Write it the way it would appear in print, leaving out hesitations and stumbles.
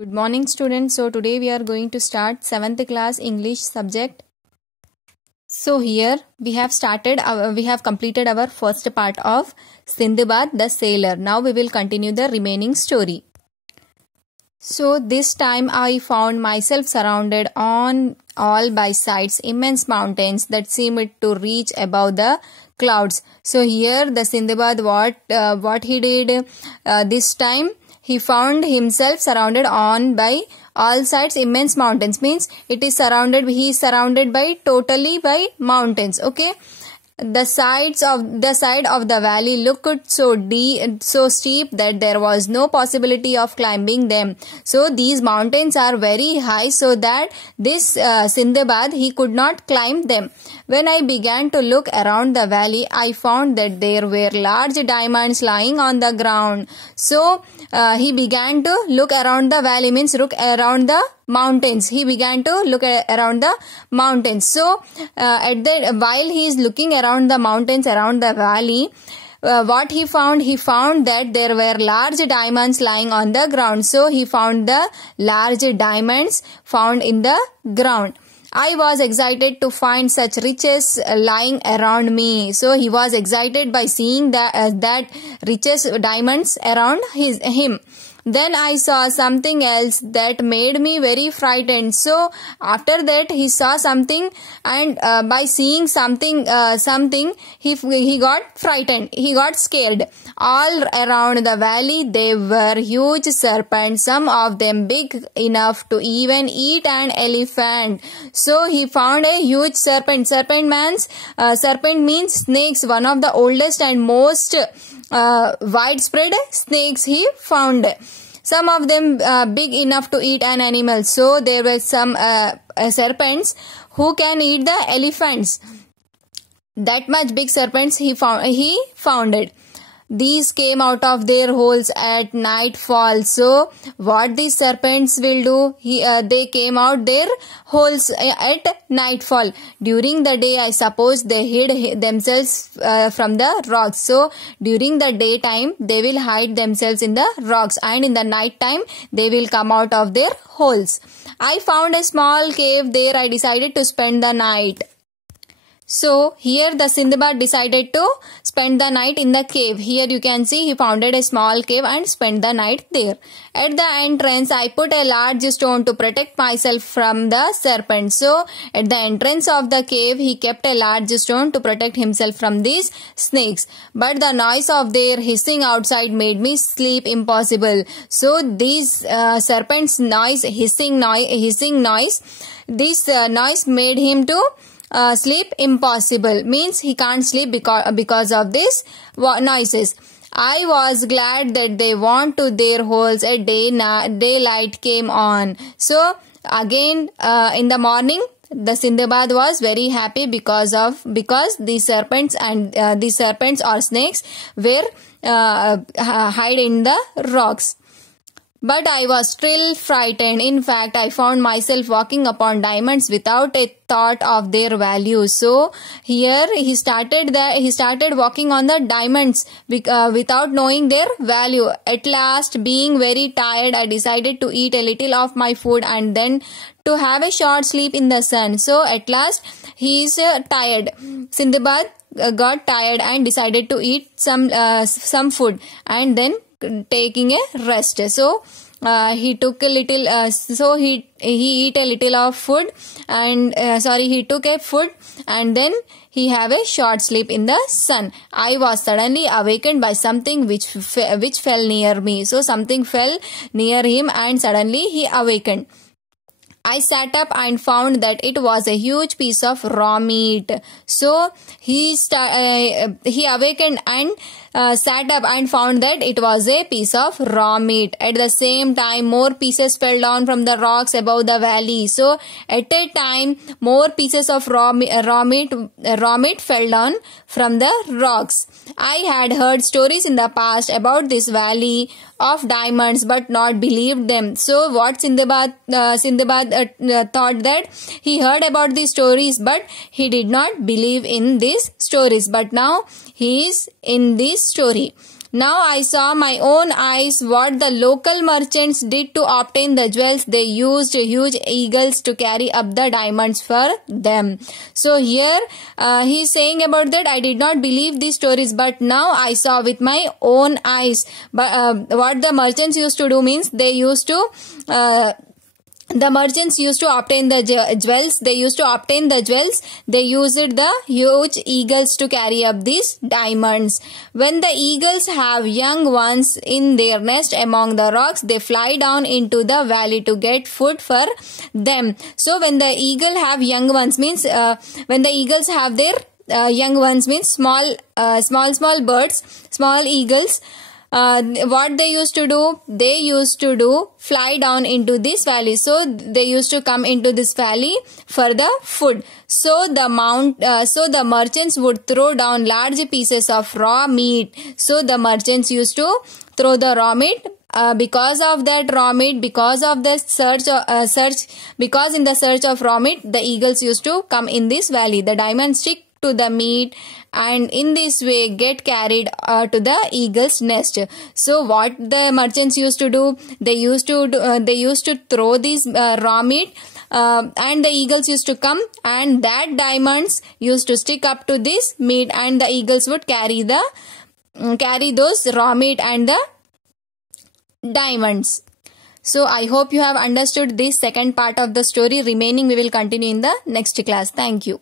Good morning, students. So today we are going to start 7th class English subject. So here we have completed our first part of Sindbad the Sailor. Now we will continue the remaining story. So this time I found myself surrounded on all by sides immense mountains that seemed to reach above the clouds. So here the Sindbad what he did this time. He found himself surrounded on by all sides immense mountains. Means he is surrounded by totally by mountains. Okay. The side of the valley looked so steep that there was no possibility of climbing them. So these mountains are very high, so that this Sindbad he could not climb them. When I began to look around the valley, I found that there were large diamonds lying on the ground. So he began to look around the valley, means look around the mountains. He began to look around the mountains. So while he is looking around the mountains around the valley, what he found that there were large diamonds lying on the ground. So he found the large diamonds found in the ground. I was excited to find such riches lying around me. So he was excited by seeing that riches diamonds around him. Then I saw something else that made me very frightened. So after that he saw something, and by seeing something he got frightened. He got scared. All around the valley there were huge serpents, some of them big enough to even eat an elephant. So he found a huge serpent. Serpent means snakes, one of the oldest and most widespread snakes he found. Some of them big enough to eat an animal. So there were some serpents who can eat the elephants. That much big serpents he found it. These came out of their holes at nightfall. So what these serpents will do, they came out their holes at nightfall. During the day, I suppose they hid themselves from the rocks. So during the daytime they will hide themselves in the rocks, and in the night time they will come out of their holes. I found a small cave there. I decided to spend the night. So here the Sindbad decided to spend the night in the cave. Here you can see he founded a small cave and spent the night there. At the entrance I put a large stone to protect myself from the serpent. So at the entrance of the cave he kept a large stone to protect himself from these snakes. But the noise of their hissing outside made me sleep impossible. So these serpents hissing noise, this noise made him to sleep impossible, means he can't sleep because of this noises. I was glad that they went to their holes. Daylight came on. So again in the morning the Sindbad was very happy because these serpents or snakes were hide in the rocks. But I was still frightened. In fact, I found myself walking upon diamonds without a thought of their value. So here he started walking on the diamonds without knowing their value. At last, being very tired, I decided to eat a little of my food and then to have a short sleep in the sun. So at last he is tired. Sindbad got tired and decided to eat some food and then taking a rest. So he took a little he eat a little of food, and he took a food and then he have a short sleep in the sun. I was suddenly awakened by something which fell near me. So something fell near him and suddenly he awakened. I sat up and found that it was a huge piece of raw meat. So he awakened and sat up and found that it was a piece of raw meat. At the same time, more pieces fell down from the rocks above the valley. So at a time, more pieces of raw meat fell down from the rocks. I had heard stories in the past about this valley of diamonds but not believed them. So what Sindbad thought that he heard about these stories but he did not believe in these stories. But now he is in this story. Now I saw my own eyes what the local merchants did to obtain the jewels. They used huge eagles to carry up the diamonds for them. So here he is saying about that I did not believe these stories, but now I saw with my own eyes. But what the merchants used to do means they used to the merchants used to obtain the jewels. They used to obtain the jewels. They used the huge eagles to carry up these diamonds. When the eagles have young ones in their nest among the rocks, they fly down into the valley to get food for them. So when the eagle have young ones means when the eagles have their young ones means small birds, small eagles. What they used to do? They used to do fly down into this valley. So they used to come into this valley for the food. So the merchants would throw down large pieces of raw meat. So the merchants used to throw the raw meat. Because of that raw meat, because of the because in the search of raw meat, the eagles used to come in this valley. The diamonds stick to the meat and in this way get carried to the eagle's nest. So what the merchants used to do? They used to throw these raw meat and the eagles used to come, and that diamonds used to stick up to this meat, and the eagles would carry those raw meat and the diamonds. So I hope you have understood this second part of the story. Remaining we will continue in the next class. Thank you.